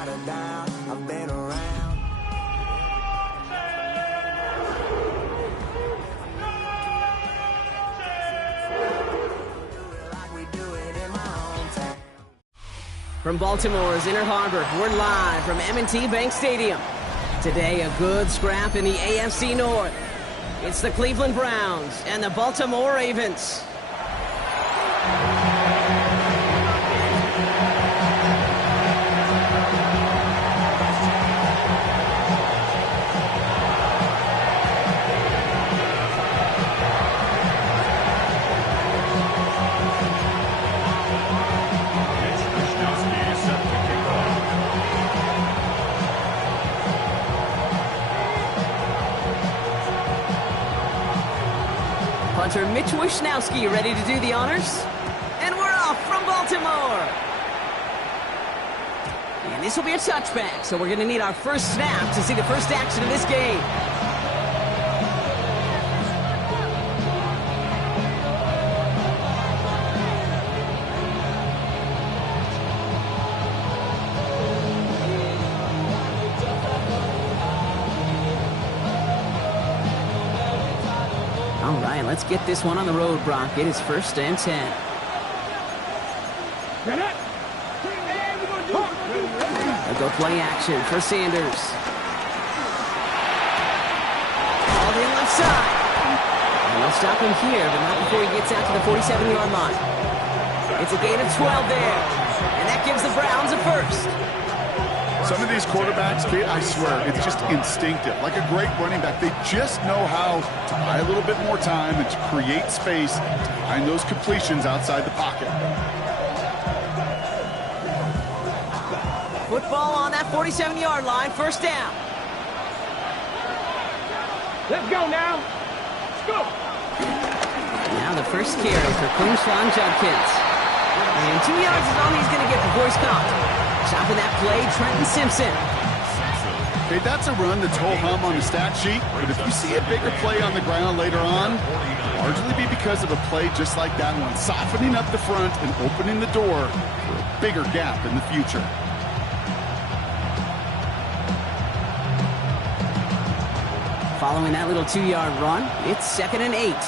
without a doubt. I've been around. Like we do it in my hometown. From Baltimore's Inner Harbor, we're live from M&T Bank Stadium. Today, a good scrap in the AFC North. It's the Cleveland Browns and the Baltimore Ravens. Punter Mitch Wishnowsky ready to do the honors. And we're off from Baltimore. And this will be a touchback, so we're going to need our first snap to see the first action of this game. All right, let's get this one on the road, Brock. It is 1st and 10. They'll go play action for Sanders. All in left side. And they'll stop him here, but not before he gets out to the 47-yard line. It's a gain of 12 there. And that gives the Browns a first. Some of these quarterbacks, Kate, I swear, it's just instinctive. Like a great running back, they just know how to buy a little bit more time and to create space to find those completions outside the pocket. Football on that 47-yard line, first down. Let's go now. Let's go. Now the first carry for Quinshon Judkins. And 2 yards is all he's going to get before he's caught. Stopping that play, Trenton Simpson. Okay, that's a run that's ho-hum on the stat sheet, but if you see a bigger play on the ground later on, it'll largely be because of a play just like that one, softening up the front and opening the door for a bigger gap in the future. Following that little 2-yard run, it's 2nd and 8.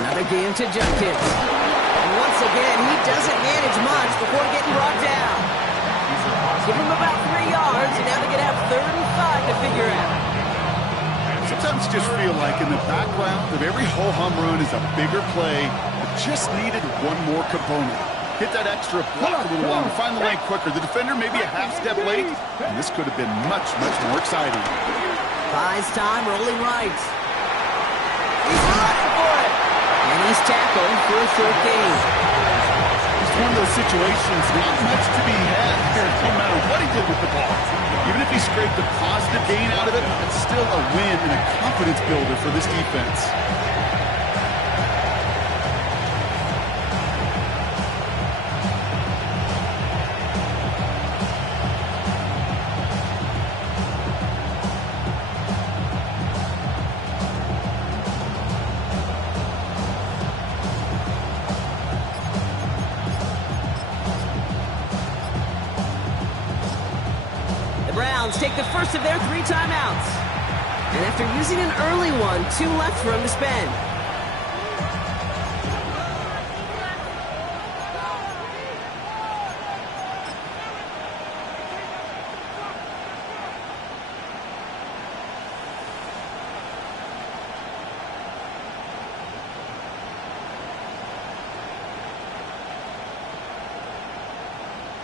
Another game to Judkins. And once again, he doesn't manage much before getting brought down. Give him about 3 yards, and now they're going to have 3rd and 5 to figure out. Sometimes you just feel like in the background of every ho-hum run is a bigger play that just needed one more component. Hit that extra block a little longer, find the lane quicker. The defender maybe a half step late, and this could have been much, much more exciting. Buys time, rolling right. He's running for it. And he's tackled for a short gain. It's one of those situations, not much to be had here, no matter what he did with the ball. Even if he scraped a positive gain out of it, it's still a win and a confidence builder for this defense. Take the first of their 3 timeouts. And after using an early one, 2 left for him to spend.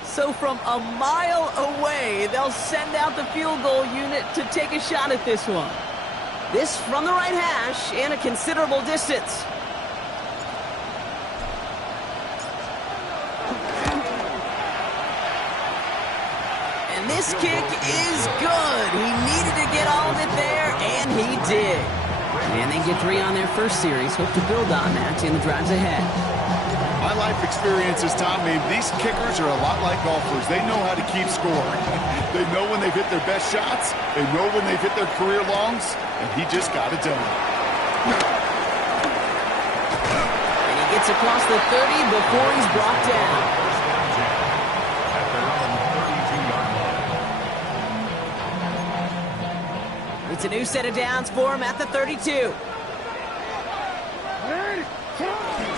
So from a mile away, they'll send out the field goal unit to take a shot at this one. This from the right hash and a considerable distance. And this kick is good. He needed to get all of it there, and he did. And they get 3 on their first series. Hope to build on that in the drives ahead. My life experience has taught me these kickers are a lot like golfers. They know how to keep score. They know when they've hit their best shots. They know when they've hit their career longs. And he just got it done. And he gets across the 30 before he's brought down. It's a new set of downs for him at the 32.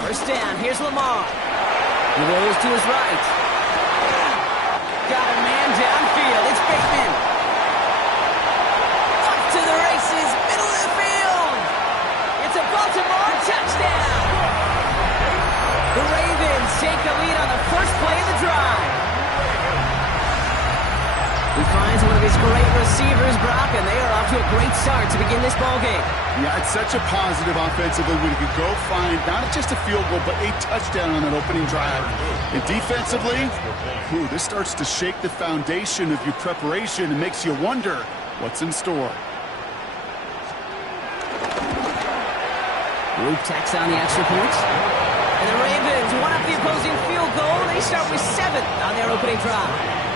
First down, here's Lamar. He rolls to his right. Got a man downfield. It's Bateman. Off to the races, middle of the field. It's a Baltimore touchdown. The Ravens take a lead on the first play of the drive. He finds one of his great receivers, Brock, and they are off to a great start to begin this ballgame. Yeah, it's such a positive offensively when you could go find not just a field goal, but a touchdown on that opening drive. And defensively, this starts to shake the foundation of your preparation and makes you wonder what's in store. Luke tacks on the extra point. And the Ravens one up the opposing field goal. They start with 7 on their opening drive.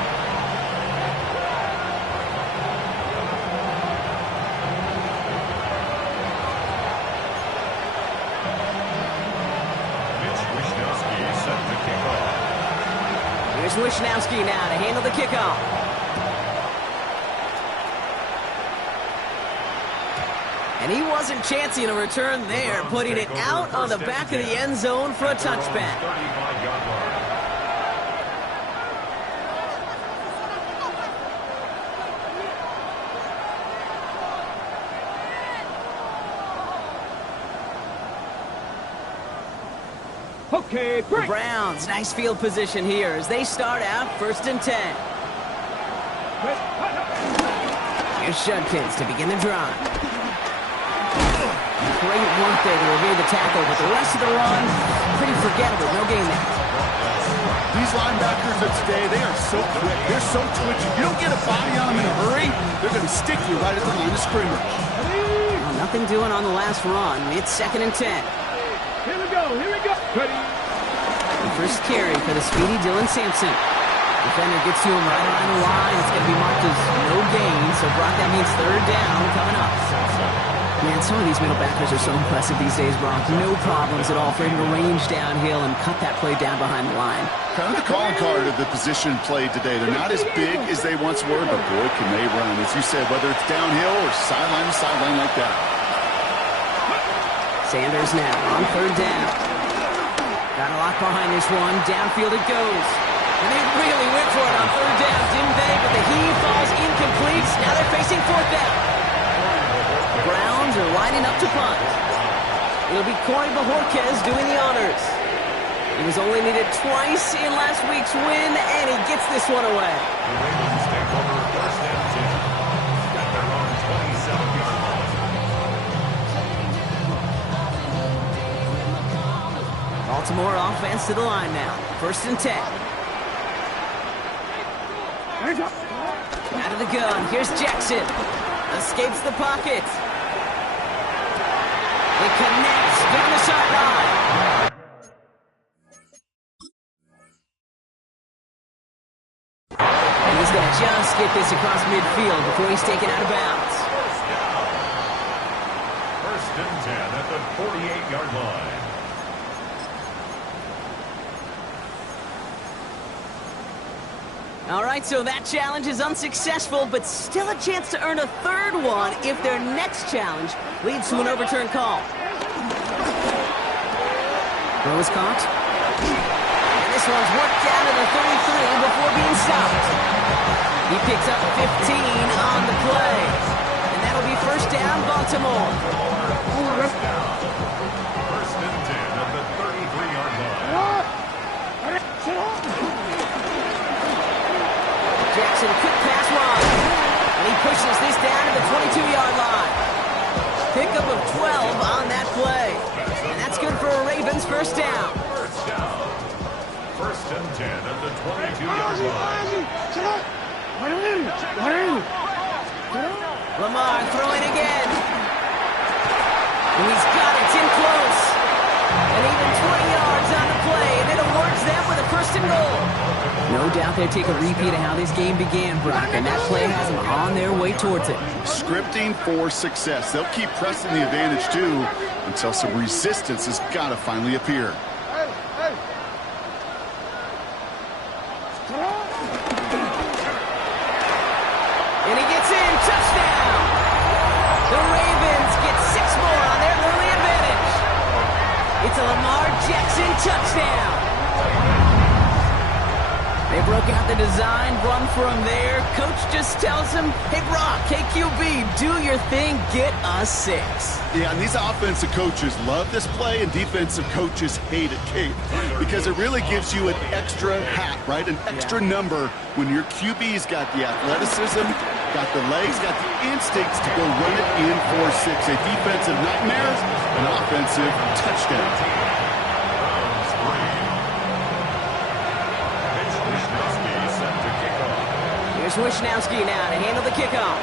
Here's Wishnowski now to handle the kickoff. And he wasn't chancing a return there, putting it out on the back of the end zone for a touchback. Okay, The break. Browns, nice field position here as they start out 1st and 10. Here's Judkins to begin the drive. Great work there to evade the tackle, but the rest of the run, pretty forgettable. No gain there. These linebackers of today, they are so quick. They're so twitchy. You don't get a body on them in a hurry, they're going to stick you right at the line of scrimmage. Well, nothing doing on the last run. It's 2nd and 10. Here we go. Here we go. Ready. The first carry for the speedy Dylan Sampson. Defender gets to him right around the line. It's going to be marked as no gain, so Brock, that means 3rd down coming up. Man, some of these middle backers are so impressive these days, Brock. No problems at all for him to range downhill and cut that play down behind the line. Kind of the calling card of the position played today. They're not as big as they once were, but boy, can they run. As you said, whether it's downhill or sideline to sideline like that. Sanders now on 3rd down. Got a lot behind this one. Downfield it goes. And they really went for it on 3rd down, didn't they? But the heave falls incomplete. Now they're facing 4th down. The Browns are lining up to punt. It'll be Corey Bajorquez doing the honors. He was only needed twice in last week's win, and he gets this one away. The Ravens take over 1st and 10 at their own 27-yard line. Baltimore offense to the line now. 1st and 10. Out of the gun. Here's Jackson. Escapes the pocket. It connects down the sideline. He's going to just get this across midfield before he's taken out of bounds. 1st and 10 at the 48-yard line. All right, so that challenge is unsuccessful, but still a chance to earn a 3rd one if their next challenge leads to an overturned call. Throw is caught. And this one's worked down to the 33 before being stopped. He picks up 15 on the play. And that'll be 1st down, Baltimore. 1st and 10 at the 33-yard line. Jackson, quick pass wide. And he pushes this down to the 22-yard line. Pickup of 12 on that play. And that's good for a Ravens 1st down. 1st down. 1st and 10 at the 22-yard line. Lamar throwing again. And he's got it. It's in close. And even 20 yards on the play. And it awards them with a 1st and goal. No doubt they take a repeat of how this game began, Brock, and that play has them on their way towards it. Scripting for success. They'll keep pressing the advantage, too, until some resistance has got to finally appear. And he gets in. Touchdown! It's a Lamar Jackson touchdown. They broke out the design, run for him there. Coach just tells him, hey, Brock, hey, QB, do your thing, get us 6. Yeah, and these offensive coaches love this play, and defensive coaches hate it, Kate, because it really gives you an extra hat, right? An extra number when your QB's got the athleticism, got the legs, got the instincts to go run it in for 6. A defensive nightmare, an offensive touchdown. Here's Wishnowski now to handle the kickoff.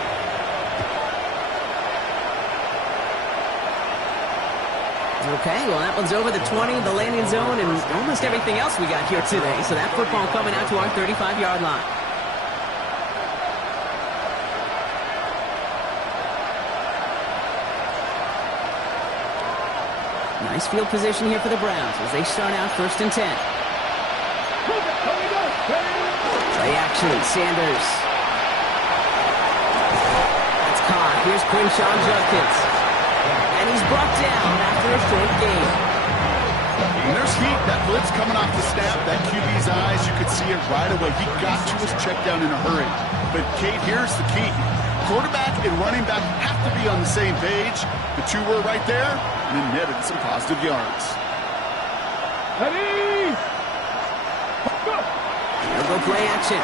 Okay, well, that one's over the 20, the landing zone, and almost everything else we got here today. So that football coming out to our 35-yard line. Nice field position here for the Browns as they start out 1st and 10. Play action, Sanders. That's caught. Here's Quinshon Judkins. And he's brought down after a short gain. When there's heat, that blitz coming off the snap, that QB's eyes, you could see it right away. He got to his check down in a hurry. But, Kate, here's the key. Quarterback and running back have to be on the same page. The two were right there, and it netted some positive yards. Ready? Go! They'll go play action.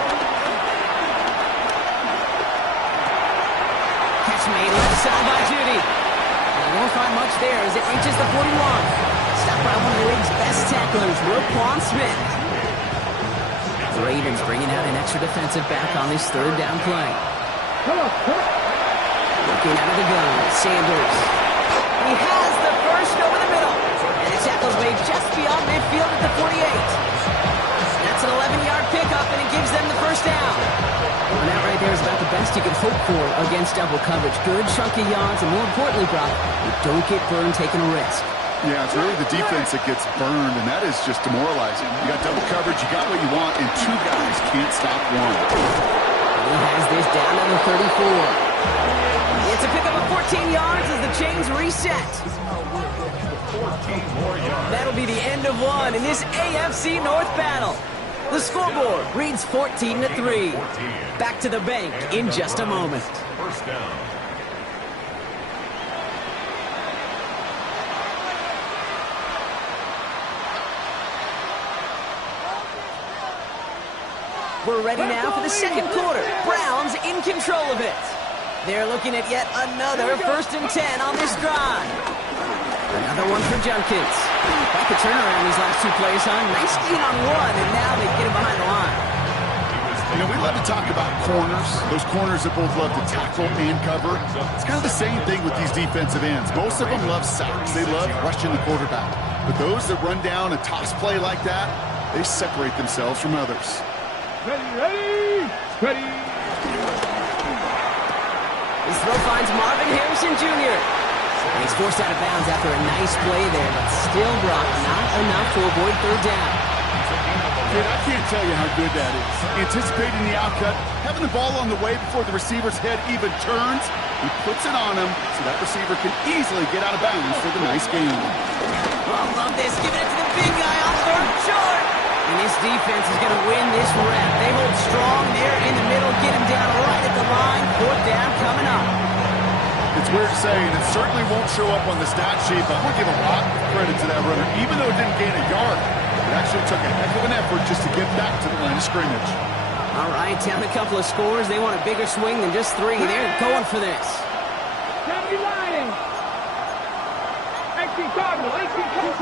Catch made left side by Judy. They won't find much there as it reaches the 41. Stopped by one of the league's best tacklers, Roquan Smith. The Ravens bringing out an extra defensive back on this 3rd down play. Come on, come on. Looking out of the gun, Sanders. He has the first over the middle. And the tackle's made just beyond midfield at the 48. That's an 11-yard pickup, and it gives them the first down. Well, that right there is about the best you can hope for against double coverage. Good chunky yards, and more importantly, Brock, you don't get burned taking a risk. Yeah, it's really the defense that gets burned, and that is just demoralizing. You got double coverage, you got what you want, and 2 guys can't stop one. He has this down to the 34. It's a pickup of 14 yards as the chains reset. That'll be the end of one in this AFC North battle. The scoreboard reads 14-3. Back to the bank in just a moment. First down. We're ready now for the second quarter. Browns in control of it. They're looking at yet another 1st and 10 on this drive. Another one for Judkins. Quite the turnaround these last 2 plays, huh? Nice gain on one, and now they get him behind the line. You know, we love to talk about corners, those corners that both love to tackle and cover. It's kind of the same thing with these defensive ends. Most of them love sacks. They love rushing the quarterback. But those that run down a toss play like that, they separate themselves from others. Ready, ready, ready. His throw finds Marvin Harrison Jr. And he's forced out of bounds after a nice play there, but still, Brock, not enough to avoid 3rd down. Kid, I can't tell you how good that is. Anticipating the outcut, having the ball on the way before the receiver's head even turns, he puts it on him so that receiver can easily get out of bounds for the nice gain. Oh, love this. Giving it to the big guy on 3rd short. And this defense is going to win this rep. They hold strong there in the middle, get him down right at the line. 4th down coming up. It's weird to say, and it certainly won't show up on the stat sheet, but I'm going to give a lot of credit to that runner. Even though it didn't gain a yard, it actually took a heck of an effort just to get back to the line of scrimmage. All right, down a couple of scores. They want a bigger swing than just 3. They're going for this. 70 Lions. 18 Cardinal, 18 Cardinal.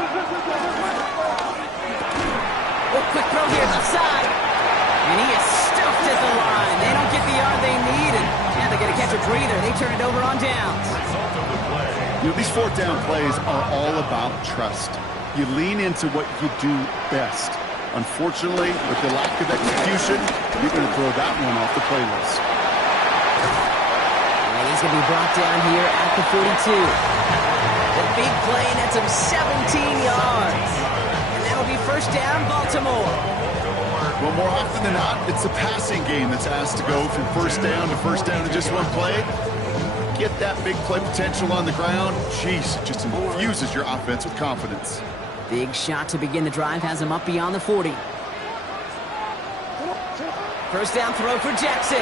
Oh, quick throw here outside. And he is stuffed at the line. They don't get the yard they need, and yeah, they're going to catch a breather. They turn it over on downs. You know, these 4th down plays are all about trust. You lean into what you do best. Unfortunately, with the lack of execution, you're going to throw that one off the playlist. And he's going to be brought down here at the 42. The big play nets him 17 yards. And that'll be 1st down, Baltimore. Well, more often than not, it's a passing game that's asked to go from 1st down to 1st down in just one play. Get that big play potential on the ground. Jeez, it just infuses your offense with confidence. Big shot to begin the drive has him up beyond the 40. First down throw for Jackson.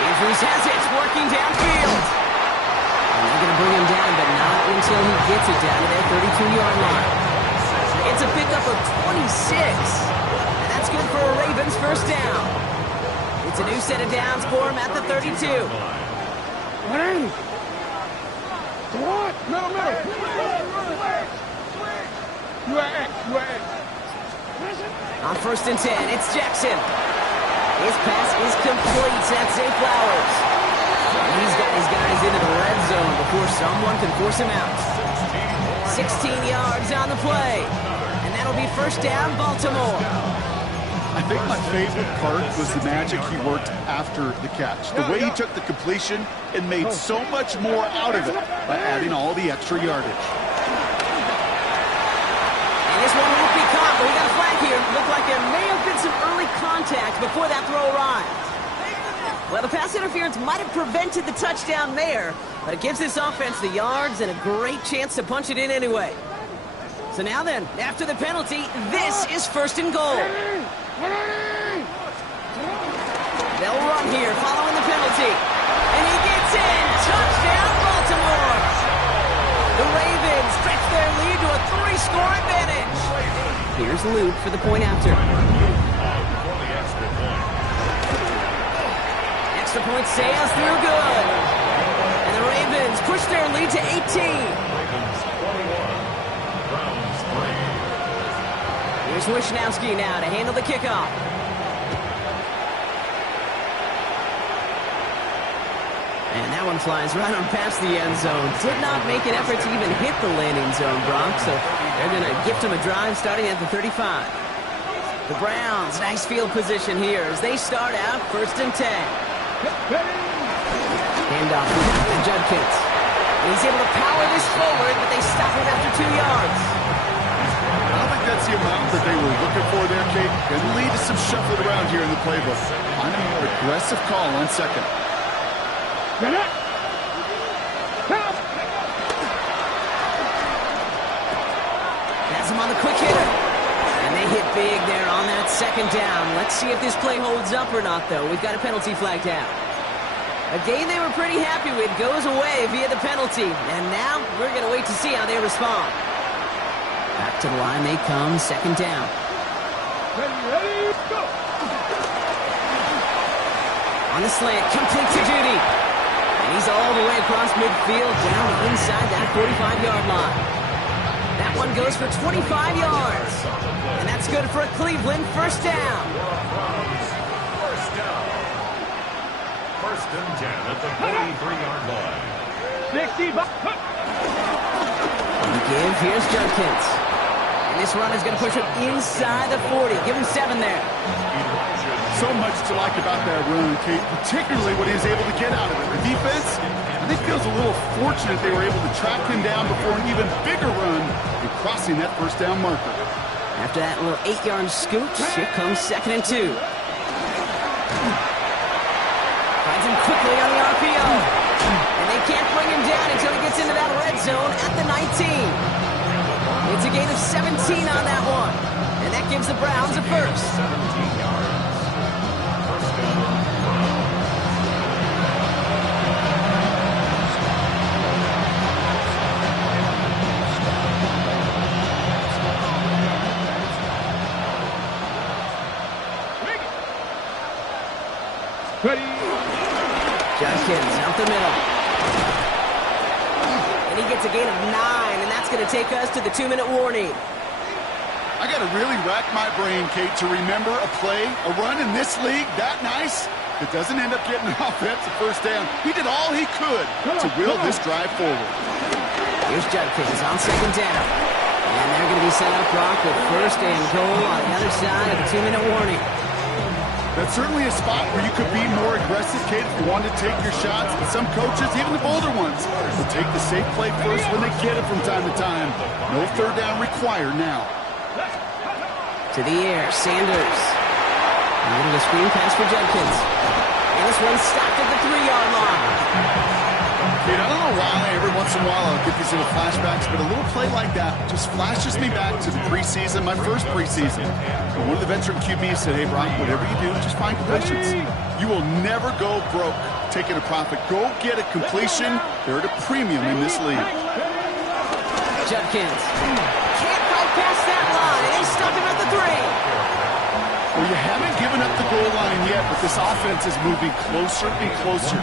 Andrews has it, working downfield. And they're going to bring him down, but not until he gets it down to their 32-yard line. It's a pickup of 26. And that's good for a Ravens first down. It's a new set of downs for him at the 32. What? Middle. You are X. On first and 10, it's Jackson. His pass is complete. That's Zay Flowers. And he's got his guys into the red zone before someone can force him out. 16 yards on the play. And that'll be first down, Baltimore. I think my favorite part was the magic he worked after the catch. The way he took the completion and made so much more out of it by adding all the extra yardage. And this one won't be caught, but we got a flag here. Looked like there may have been some early contact before that throw arrived. Well, the pass interference might have prevented the touchdown there, but it gives this offense the yards and a great chance to punch it in anyway. So now then, after the penalty, this is first and goal. They'll run here following the penalty. And he gets in. Touchdown, Baltimore. The Ravens stretch their lead to a 3-score advantage. Here's Luke for the point after. Extra point sails through good. And the Ravens push their lead to 18. Here's Wishnowski now to handle the kickoff. And that one flies right on past the end zone. Did not make an effort to even hit the landing zone, Brock. So they're going to gift him a drive starting at the 35. The Browns, nice field position here as they start out first and 10. Handoff to Judkins. He's able to power this forward, but they stop him after 2 yards. I don't think that's the amount that they were looking for there, Kate. Going to lead to some shuffling around here in the playbook. Find a more aggressive call on second. Has him on the quick hitter. And they hit big there on that second down. Let's see if this play holds up or not, though. We've got a penalty flag down. A game they were pretty happy with goes away via the penalty. And now we're going to wait to see how they respond. Back to the line they come, second down. Ready, go! On the slant, complete to Judy. And he's all the way across midfield, down inside that 45-yard line. That one goes for 25 yards. And that's good for a Cleveland first down. First and 10 at the 43-yard line. 60. On the give, here's Judkins. And this run is going to push him inside the 40. Give him 7 there. So much to like about that run, Kate, particularly what he was able to get out of it. The defense, I think, feels a little fortunate they were able to track him down before an even bigger run and crossing that first down marker. After that little 8-yard scoot, here comes second and 2. Finds him quickly on the RPO. And they can't bring him down until he gets into that red zone at the 19. It's a gain of 17 on that one. And that gives the Browns a first. 17 yards. First down. Ready. Judkins out the middle. And he gets a gain of 9, and that's going to take us to the 2-minute warning. I got to really rack my brain, Kate, to remember a play, a run in this league that nice that doesn't end up getting an offensive first down. He did all he could to will this drive forward. Here's Judkins on second down. And they're going to be set up, Brock, with first and goal on the other side of the 2-minute warning. That's certainly a spot where you could be more aggressive, Kate, if you wanted to take your shots. And some coaches, even the bolder ones, will take the safe play first when they get it from time to time. No third down required now. To the air, Sanders. A little screen pass for Judkins. And this one's stopped at the 3-yard line. Kate, I don't know why every once in a while I'll get these little flashbacks, but a little play like that just flashes me back to the preseason, my first preseason. And one of the veteran QBs said, hey, Brock, whatever you do, just find completions. You will never go broke taking a profit. Go get a completion. They're at a premium in this league. Judkins can't fight past that line. They stuck him at the 3. Well, you haven't given up the goal line yet, but this offense is moving closer and closer.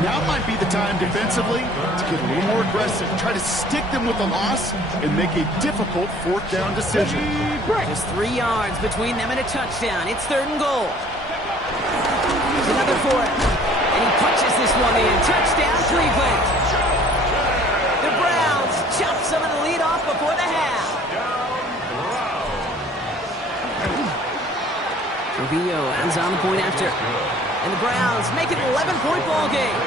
Now might be the time defensively to get a little more aggressive, try to stick them with the loss, and make a difficult fourth down decision. Just 3 yards between them and a touchdown. It's 3rd and goal. Here's another for it. And he punches this one in. Touchdown, Cleveland. The Browns chop some of the lead off before the half. Trujillo ends on the point after. And the Browns make it an 11-point ball game.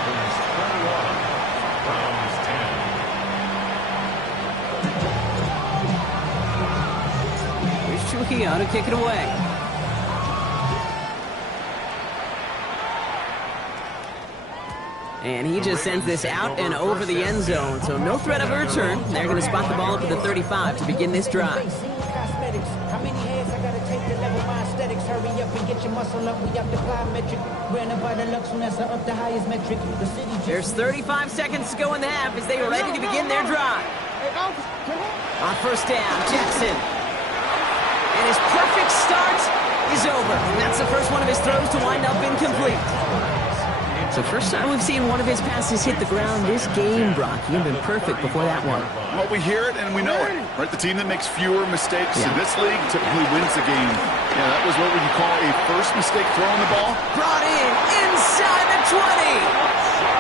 Here's Trujillo to kick it away. And he just sends this out and over the end zone. So no threat of a return. They're going to spot the ball up at the 35 to begin this drive. How many hands I gotta take to level my aesthetics? Hurry up and get your muscle up. We up the plyometric. Granted by the Lux when that's up the highest metric. The city. There's 35 seconds to go in the half as they are ready to begin their drive. On first down, Jackson. And his perfect start is over. And that's the first one of his throws to wind up incomplete. So first time we've seen one of his passes hit the ground this game, Brock. He had been perfect before that one. Well, we hear it and we know it, right? The team that makes fewer mistakes in this league typically wins the game. Yeah, that was what would you call a first mistake throwing the ball. Brought in inside the 20.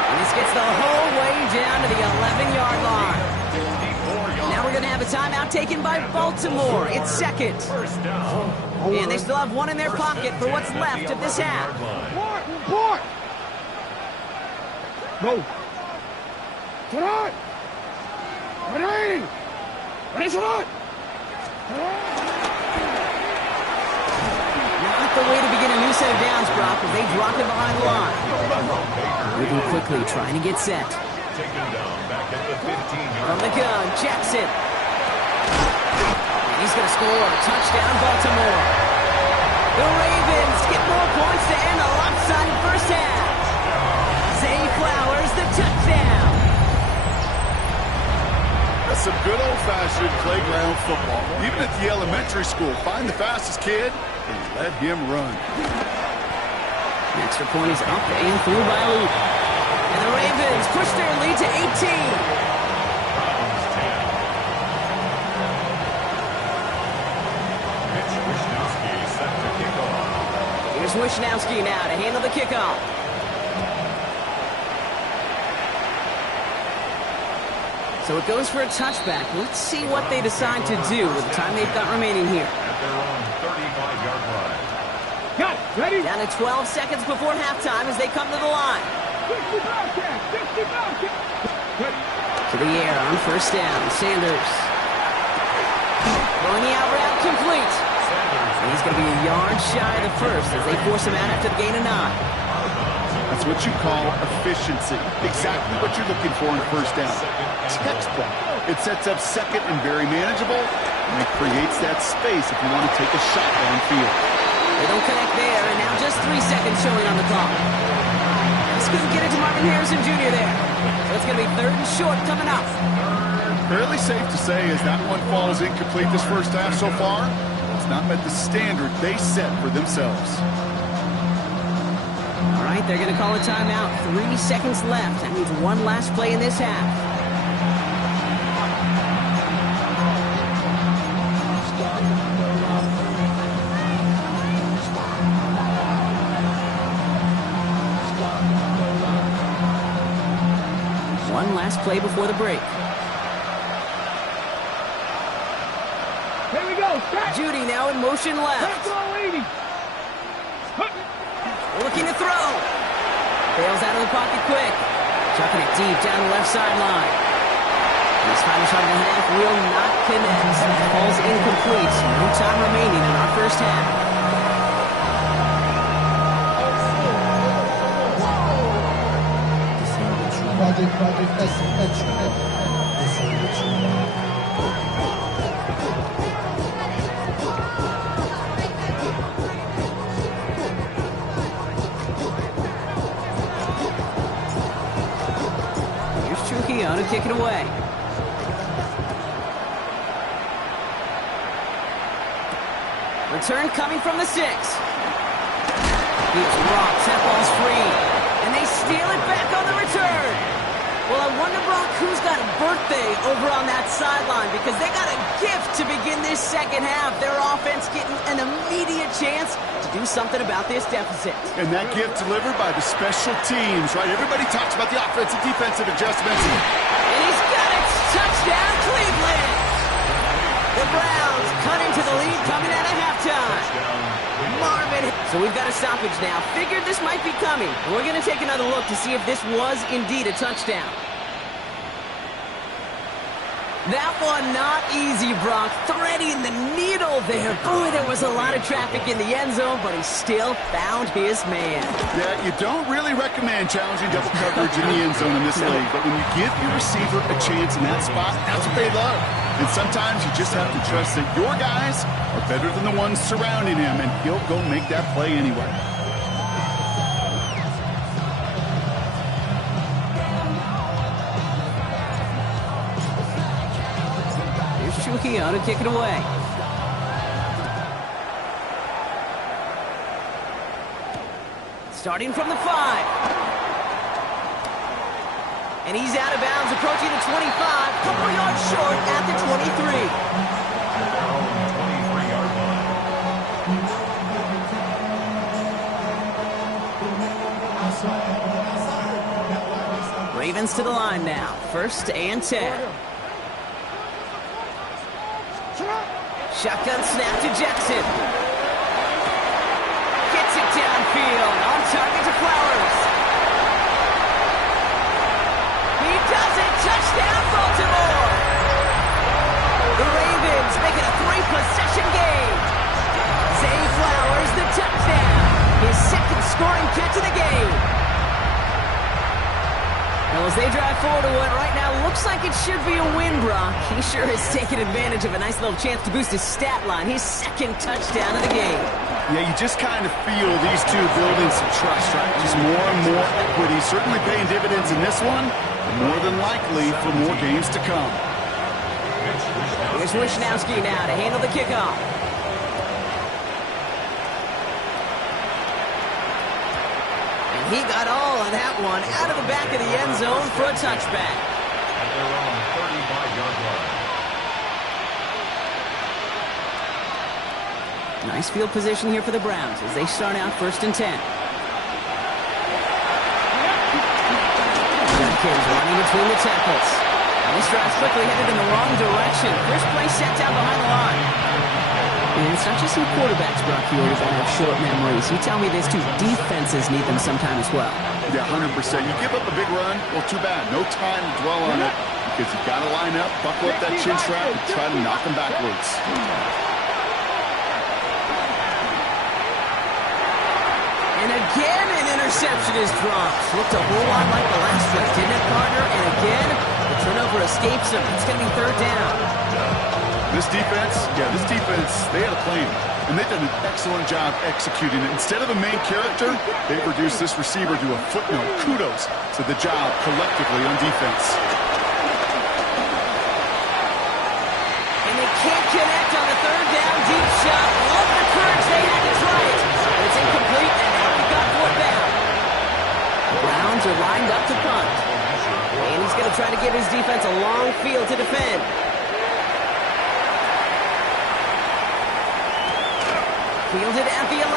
And this gets the whole way down to the 11-yard line. Now we're going to have a timeout taken by Baltimore. It's 2nd. And they still have one in their pocket for what's left of this half. Report! Go. Salat! Ready! Ready, Salat! Not the way to begin a new set of downs, Brock, as they drop it behind the line. Moving quickly, trying to get set. From the gun, Jackson. And he's going to score. Touchdown, Baltimore. The Ravens get more points to end a lopsided first half. Zay Flowers, the touchdown. That's some good old-fashioned playground football. Even at the elementary school, find the fastest kid and let him run. The extra point is up and through by Luke. And the Ravens push their lead to 18. Here's Wishnowski now to handle the kickoff. So it goes for a touchback. Let's see what they decide to do with the time they've got remaining here. At their own 35-yard line. Got it. Ready? Down to 12 seconds before halftime as they come to the line. 60 Bobcats. 60 Bobcats. Ready? To the air on first down. Sanders. Throwing the out route complete. And he's going to be a yard shy of the first as they force him out after the gain of 9. That's what you call efficiency. Exactly what you're looking for in first down. Textbook. It sets up second and very manageable, and it creates that space if you want to take a shot downfield. They don't connect there, and now just 3 seconds showing on the clock. This could get it to Marvin Harrison Jr. there. So it's going to be 3rd and short coming up. Fairly safe to say as that one falls incomplete this first half so far, it's not met the standard they set for themselves. All right, they're going to call a timeout. 3 seconds left. That means one last play in this half. One last play before the break. Here we go. Start. Judy now in motion left. Let's go, lady. Looking to throw. Bails out of the pocket quick. Chucking it deep down the left sideline. This final shot of the half will not connect. Ball's incomplete. No time remaining in our first half. Project Here's Trujillo to kick it away. Return coming from the 6. He's rocked. That ball's free. And they steal it back on the return. Well, I wonder, Brock, who's got a birthday over on that sideline, because they got a gift to begin this second half. Their offense getting an immediate chance to do something about this deficit. And that gift delivered by the special teams, right? Everybody talks about the offensive, defensive adjustments. And he's got it. Touchdown, Cleveland. The Browns cut into the lead coming out of halftime. Marvin. So we've got a stoppage now. Figured this might be coming. We're going to take another look to see if this was indeed a touchdown. That one not easy, Brock. Threading the needle there. Boy, there was a lot of traffic in the end zone, but he still found his man. Yeah, you don't really recommend challenging double coverage in the end zone in this league, but when you give your receiver a chance in that spot, that's what they love. And sometimes you just have to trust that your guys are better than the ones surrounding him, and he'll go make that play anyway. Here's Trujillo to kick it away. Starting from the 5. And he's out of bounds, approaching the 25. Couple yards short at the 23. Their own 23-yard line. Ravens to the line now. 1st and 10. Shotgun snap to Jackson. Gets it downfield. On target to Flowers. He does it. Touchdown, Baltimore. The Ravens make it a 3-possession game. Zay Flowers, the touchdown. His 2nd scoring catch of the game. Well, as they drive forward to what right now looks like it should be a win, Brock. He sure has taken advantage of a nice little chance to boost his stat line. His 2nd touchdown of the game. Yeah, you just kind of feel these two building some trust, right? Just more and more equity. Certainly paying dividends in this one, but more than likely for more games to come. Here's Wishnowski now to handle the kickoff. And he got all of that one out of the back of the end zone for a touchback. At their own 35-yard line. Nice field position here for the Browns as they start out 1st and 10. Judkins running between the tackles. And this drive's quickly headed in the wrong direction. First play set down behind the line. And it's not just some quarterbacks, Brock, here that have short memories. You tell me this too. Defenses need them sometime as well. Yeah, 100%. You give up a big run, well, too bad. No time to dwell on it because you got to line up, buckle up that chin strap, and try to knock them backwards. And again, an interception is dropped. Looked a whole lot like the last one, didn't it, partner? And again, the turnover escapes him. It's going to be 3rd down. This defense, they had a plan. And they've done an excellent job executing it. Instead of a main character, they've reduced this receiver to a footnote. Kudos to the job collectively on defense. And they can't connect on the 3rd down deep shot. Love the courage they had to try it. But it's incomplete, and now we've got 4th down. The Browns are lined up to punt. And he's going to try to give his defense a long field to defend. Fielded at the 11.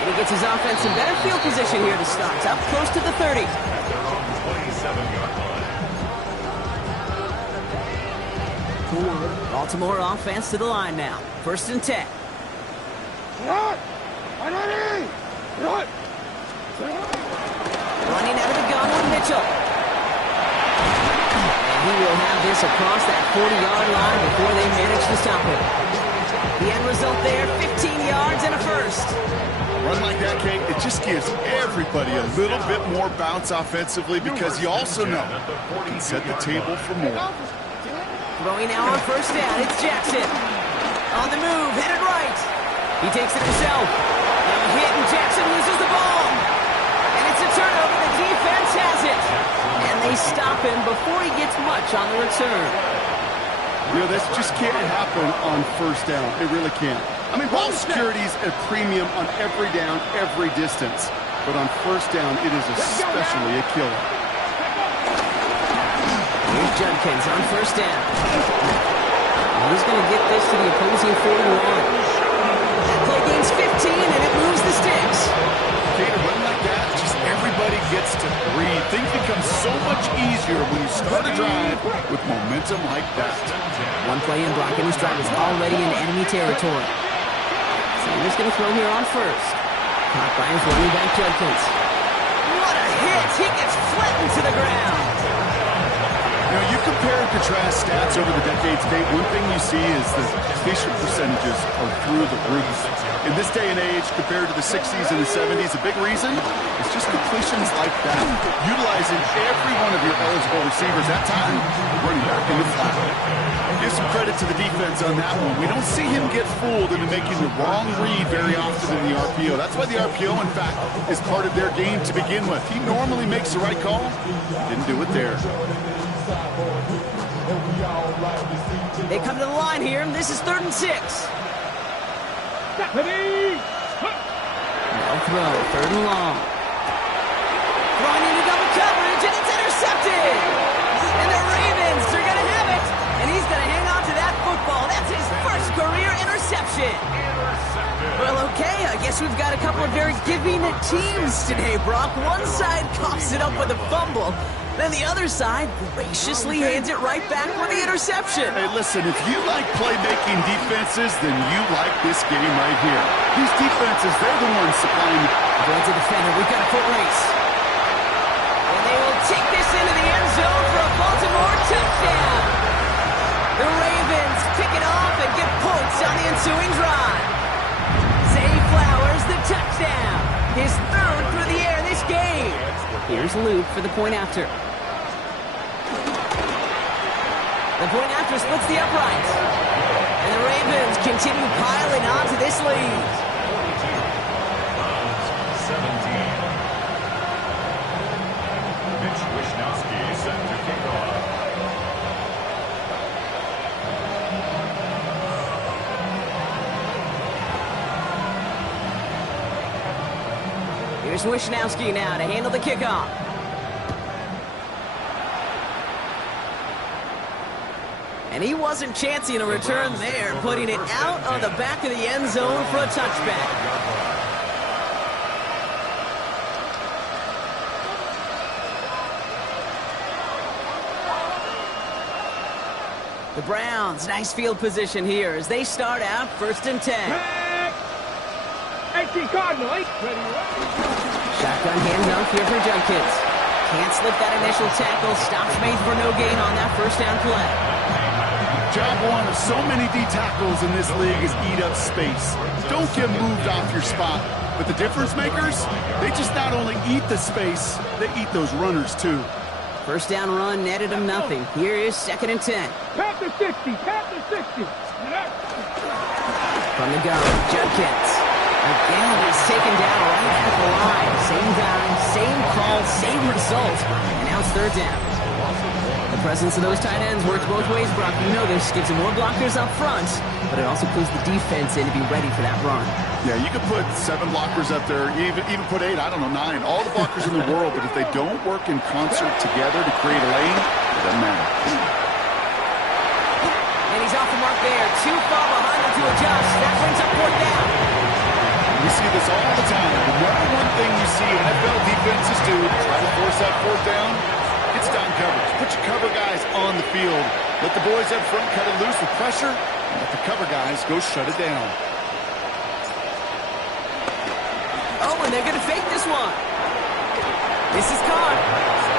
And he gets his offense in better field position here to start. Up close to the 30. At their own 27-yard line. Baltimore offense to the line now. 1st and 10. Running out of the gun with Mitchell. And he will have this across that 40-yard line before they manage to stop him. The end result there, 15 yards and a first. A run like that, Kate, it just gives everybody a little bit more bounce offensively because you also know you can set the table for more. Throwing now on first down, it's Jackson. On the move, headed right. He takes it himself. Now a hit, and Jackson loses the ball. And it's a turnover. The defense has it. And they stop him before he gets much on the return. You know, this just can't happen on first down. It really can't. I mean, ball security's a premium on every down, every distance. But on first down, it is especially a killer. Here's Judkins on first down. He's going to get this to the opposing 41. That play gains 15, and it moves the sticks. Okay, to run like that, just everybody gets to breathe. Things become so much easier when you start a drive with momentum like that. One play in blocking his drive is already in enemy territory. Sanders going to throw here on first. Caught by his running back, Judkins. What a hit! He gets flattened to the ground. You know, you compare and contrast stats over the decades, Dave. One thing you see is the completion percentages are through the roof. In this day and age, compared to the 60s and the 70s, a big reason is just completions like that. Utilizing every one of your eligible receivers that time, running back in the flat. Give some credit to the defense on that one. We don't see him get fooled into making the wrong read very often in the RPO. That's why the RPO, in fact, is part of their game to begin with. He normally makes the right call. Didn't do it there. They come to the line here, and this is 3rd and 6. No throw, 3rd and long. Throwing into double coverage, and it's intercepted! And the Ravens are going to have it, and he's going to hang on to that football. That's his first career interception. Well, okay, I guess we've got a couple of very giving teams today, Brock. One side coughs it up with a fumble, then the other side graciously hands it right back with the interception. Hey, listen, if you like playmaking defenses, then you like this game right here. These defenses, they're the ones supplying. Avoids a defender. We've got a foot race. And they will take this into the end zone for a Baltimore touchdown. The Ravens pick it off and get points on the ensuing drive. Zay Flowers, the touchdown. His 3rd through the air this game. Here's Luke for the point after. The point after splits the uprights. And the Ravens continue piling on to this lead. 17. Mitch Wishnowsky set to kick off. Here's Wishnowsky now to handle the kickoff. And he wasn't chancing a return there, putting it out on the back of the end zone for a touchback. The Browns, nice field position here as they start out 1st and 10. 18 Cardinal, ready. Shotgun handoff here for Judkins. Can't slip that initial tackle. Stops made for no gain on that first down play. Job one of so many D tackles in this league is eat up space. Don't get moved off your spot. But the difference makers, they just not only eat the space, they eat those runners too. First down run netted him nothing. Here is 2nd and 10. Pat the 60, pat the 60. From the gun, Judkins. Again, he's taken down right at the line. Same guy, same call, same result. And now it's 3rd down. The presence of those tight ends works both ways, Brock. You know this. Gives them more blockers up front, but it also pulls the defense in to be ready for that run. Yeah, you could put 7 blockers up there, even put 8, I don't know, 9. All the blockers in the world, but if they don't work in concert together to create a lane, it doesn't matter. And he's off the mark there. Too far behind him to adjust. That brings up 4th down. We see this all the time. The number one thing you see NFL defenses do to try to force that 4th down, it's down coverage. Put your cover guys on the field. Let the boys up front cut it loose with pressure, and let the cover guys go shut it down. Oh, and they're going to fake this one. This is caught.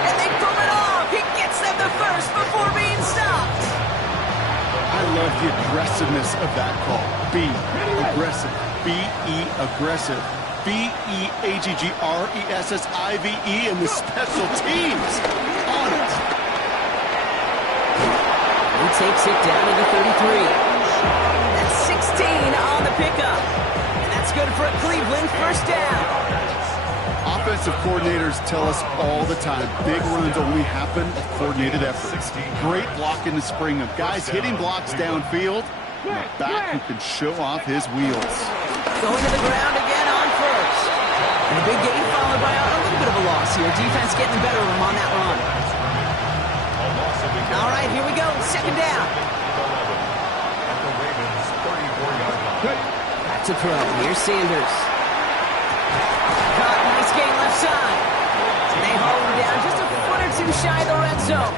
And they pull it off. He gets them the first before being stopped. I love the aggressiveness of that call. B, aggressive. B-E, aggressive. B-E-A-G-G-R-E-S-S-I-V-E, and the special teams on it. He takes it down to the 33. That's 16 on the pickup. And that's good for a Cleveland first down. Offensive coordinators tell us all the time, big runs only happen with coordinated efforts. Great block in the spring of guys hitting blocks downfield, and a back who can show off his wheels. Going to the ground again on first. And a big gain followed by a little bit of a loss here. Defense getting the better of him on that run. All right, here we go. Second down. Back to throw. Here's Sanders. Caught, nice gain left side. And they haul him down just a foot or two shy of the red zone.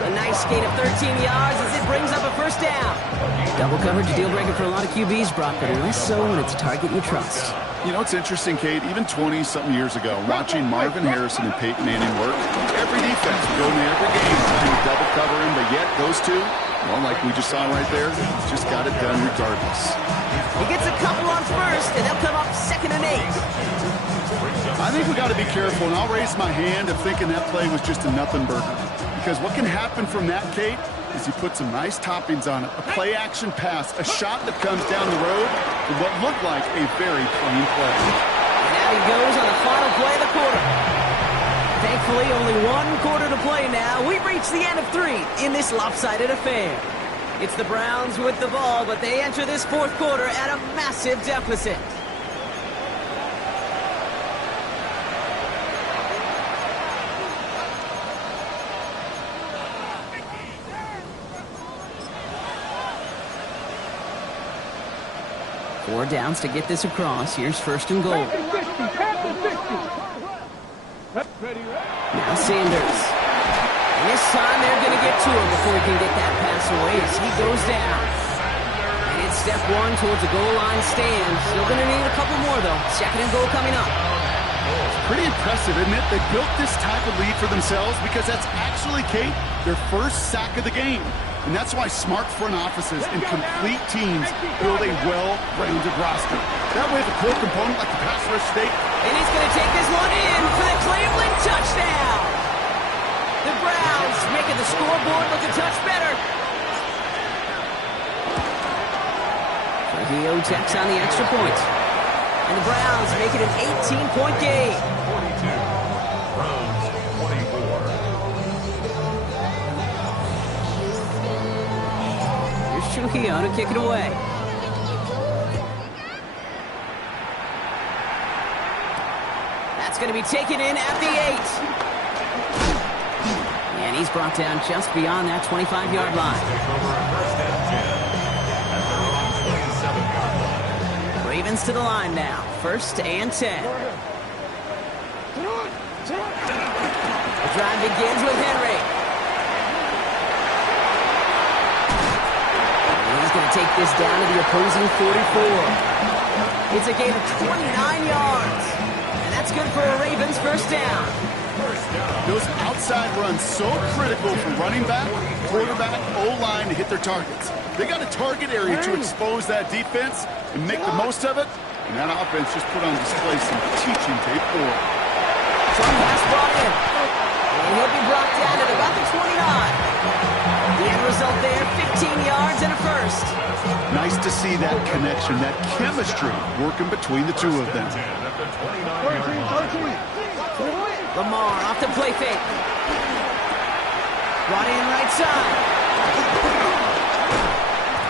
A nice gain of 13 yards as it brings up a first down. Double coverage, a deal breaker for a lot of QBs, Brock, but less so when it's a target you trust. You know, it's interesting, Kate, even 20-something years ago, watching Marvin Harrison and Peyton Manning work, every defense would go into every game trying to double cover him, but yet those two, well, like we just saw right there, just got it done regardless. He gets a couple on first, and they'll come up 2nd and 8. I think we got to be careful, and I'll raise my hand of thinking that play was just a nothing burger. Because what can happen from that, Kate, is you put some nice toppings on it. A play-action pass, a shot that comes down the road with what looked like a very clean play. And out he goes on the final play of the quarter. Thankfully, only one quarter to play now. We've reached the end of 3 in this lopsided affair. It's the Browns with the ball, but they enter this 4th quarter at a massive deficit. Four downs to get this across. Here's 1st and goal. Now Sanders. And this time they're going to get to him before he can get that pass away as he goes down. And it's step 1 towards the goal line stand. Still going to need a couple more, though. 2nd and goal coming up. Pretty impressive, isn't it? They built this type of lead for themselves because that's actually, Kate, their first sack of the game. And that's why smart front offices and complete teams build a well-rounded roster. That way, the core component, like the pass rush state. And he's going to take this one in for the Cleveland touchdown. The Browns making the scoreboard look a touch better. Fahio tacks on the extra point. And the Browns make it an 18-point game. 42. Browns 24. Trujillo to kick it away. That's going to be taken in at the 8. And he's brought down just beyond that 25-yard line. Ravens to the line now. 1st and 10. The drive begins with Henry. Going to take this down to the opposing 44. It's a gain of 29 yards. And that's good for a Ravens first down. Those outside runs so critical for running back, quarterback, O-line to hit their targets. They got a target area to expose that defense and make the most of it. And that offense just put on display some teaching tape for it. Some pass brought in. And he'll be brought down at about the 29. The end result there, 15 yards and a first. Nice to see that connection, that chemistry working between the two of them. Lamar off the play fake. Brought in right side.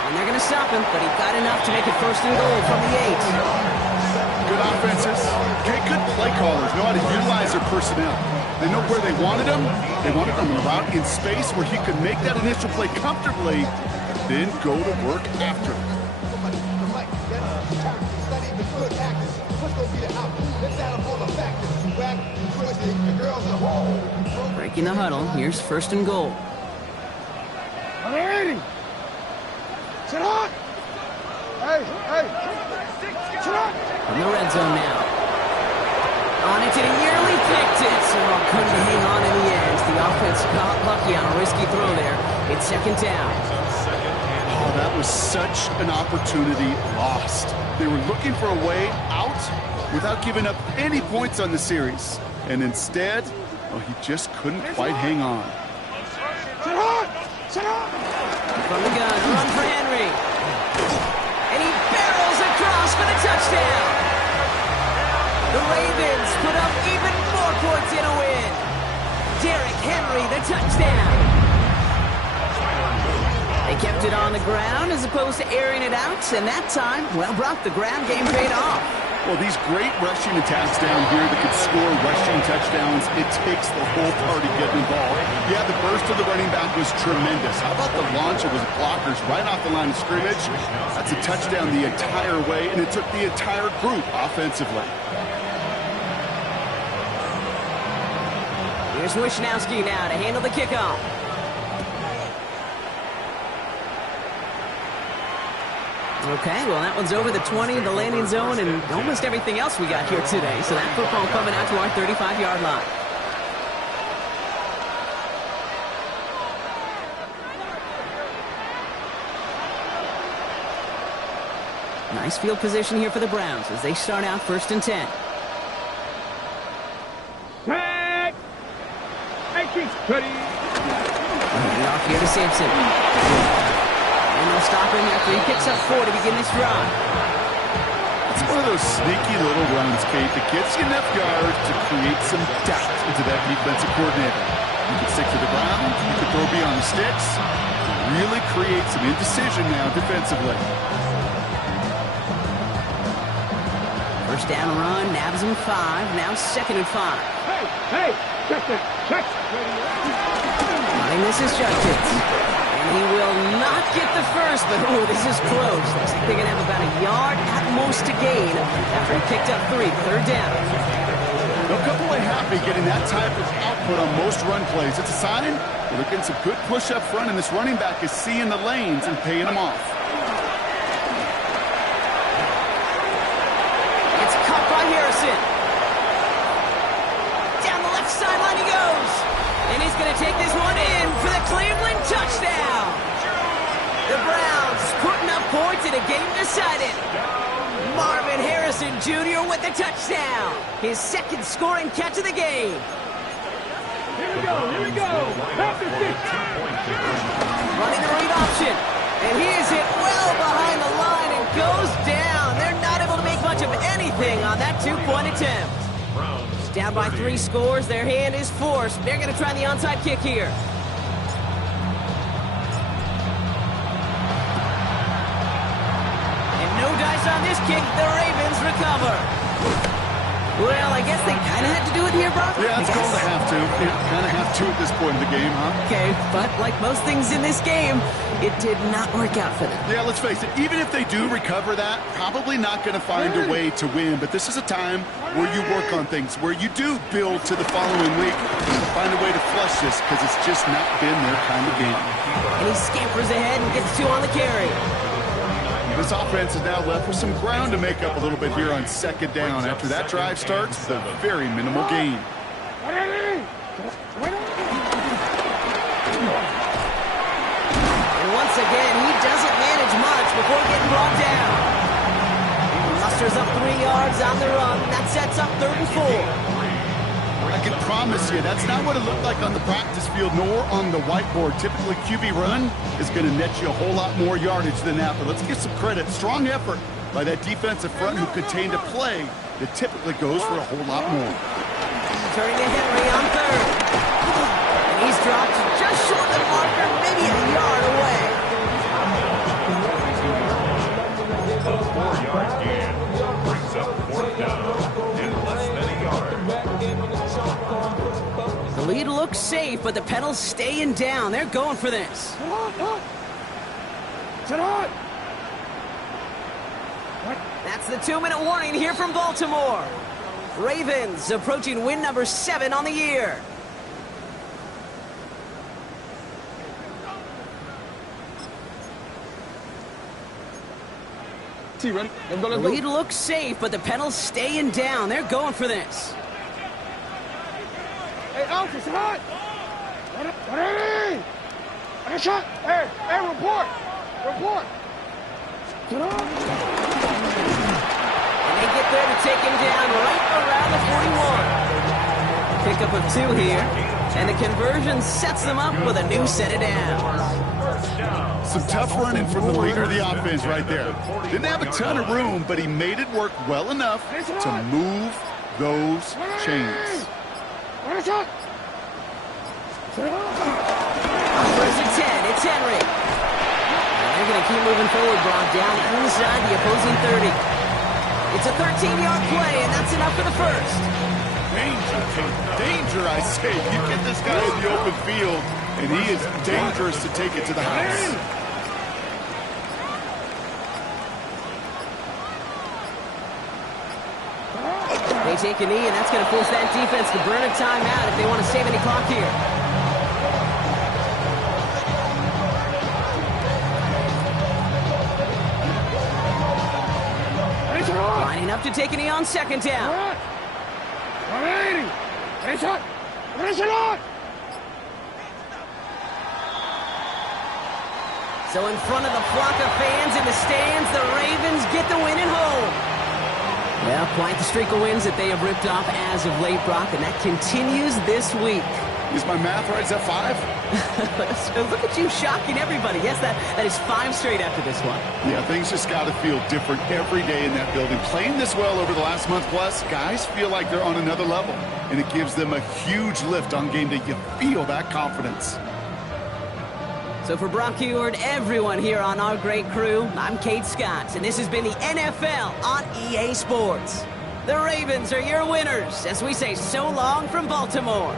And they're going to stop him, but he got enough to make it 1st and goal from the 8. Good offenses. Okay, good play callers know how to utilize their personnel. They know where they wanted him. They wanted him around in space where he could make that initial play comfortably, then go to work after. Breaking the huddle. Here's 1st and goal. Alrighty. Sit on. Hey. Sit on. From the red zone now. On it to the yearly picked it. So couldn't hang on in the end. The offense got lucky on a risky throw there. It's 2nd down. was such an opportunity lost. They were looking for a way out without giving up any points on the series. And instead, well, he just couldn't quite hang on. From the gun, run for Henry. And he barrels across for the touchdown. The Ravens put up even more points in a win. Derrick Henry, the touchdown. They kept it on the ground as opposed to airing it out, and that time, well, Brock, the ground game paid off. Well, these great rushing attacks down here that could score rushing touchdowns, it takes the whole party getting involved. Yeah, the burst of the running back was tremendous. How about the launch of his blockers right off the line of scrimmage? That's a touchdown the entire way, and it took the entire group offensively. Here's Wishnowski now to handle the kickoff. Okay, well, that one's over the 20, the landing zone, and almost everything else we got here today. So that football coming out to our 35-yard line. Nice field position here for the Browns as they start out 1st and 10. Tag! Akins, ready. Handing off here to Sampson. And they'll stop him after he picks up 4 to begin this drive. It's one of those sneaky little runs, Kate, that gets you enough yards to create some doubt into that defensive coordinator. You can stick to the ground, you can throw beyond the sticks, really create some indecision now defensively. First down run, nabs him 5, now 2nd and 5. Hey, check that, check. He misses Judkins. And he will not get the first, but ooh, this is close. Looks like they're going to have about a yard at most to gain after he picked up 3, 3rd down. No couple ain't happy getting that type of output on most run plays. It's a sign they're getting some good push up front, and this running back is seeing the lanes and paying them off. It's caught by Harrison. Down the left sideline he goes. And he's going to take this one in for the Cleveland touchdown. The Browns putting up points in a game decided. Marvin Harrison Jr. with the touchdown. His 2nd scoring catch of the game. Here we go. Running the read option. And he is hit well behind the line and goes down. They're not able to make much of anything on that 2-point attempt. Down by 3 scores, their hand is forced. They're going to try the onside kick here. And no dice on this kick. The Ravens recover. Well, I guess they kind of had to do it here, Brock. Yeah, it's going to have to. Kind of have to at this point in the game, huh? Okay, but like most things in this game, it did not work out for them. Yeah, let's face it, even if they do recover that, probably not going to find a way to win. But this is a time where you work on things, where you do build to the following week and find a way to flush this, because it's just not been their kind of game. And he scampers ahead and gets 2 on the carry. This offense is now left with some ground to make up a little bit here on 2nd down. After that drive starts, the very minimal gain. And once again, he doesn't manage much before getting brought down. He musters up 3 yards on the run. That sets up 3rd and 4. I can promise you, that's not what it looked like on the practice field nor on the whiteboard. Typically, QB run is going to net you a whole lot more yardage than that. But let's give some credit. Strong effort by that defensive front who contained a play that typically goes for a whole lot more. Turning to Henry on 3rd. And he's dropped just short of the marker, maybe a yard away. A 4-yard gain brings up 4th down in less than a yard. The lead looks safe, but the pedals staying down. They're going for this. That's the 2-minute warning here from Baltimore. Ravens approaching win number 7 on the year. The lead looks safe, but the pedals staying down. They're going for this. Hey, Alf, it's hot. Hey, report. And they get there to take him down right around the 41. Pickup of 2 here. And the conversion sets them up with a new set of downs. Some tough running from the leader of the offense right there. Didn't have a ton of room, but he made it work well enough to move those chains. First and 10, it's Henry. And they're going to keep moving forward, Brock, down inside the opposing 30. It's a 13-yard play, and that's enough for the first. Danger, I say. You get this guy in the open field, and he is dangerous to take it to the house. They take a knee, and that's going to force that defense to burn a timeout if they want to save any clock here. Lining up to take a knee on second down. So in front of the flock of fans in the stands, the Ravens get the win at home. Well, quite the streak of wins that they have ripped off as of late, Brock, and that continues this week. Is my math right? Is that 5? So look at you shocking everybody. Yes, that is 5 straight after this one. Yeah, things just got to feel different every day in that building. Playing this well over the last month plus, guys feel like they're on another level, and it gives them a huge lift on game day. You feel that confidence. So for Brock Huard, everyone here on our great crew, I'm Kate Scott, and this has been the NFL on EA Sports. The Ravens are your winners as we say so long from Baltimore.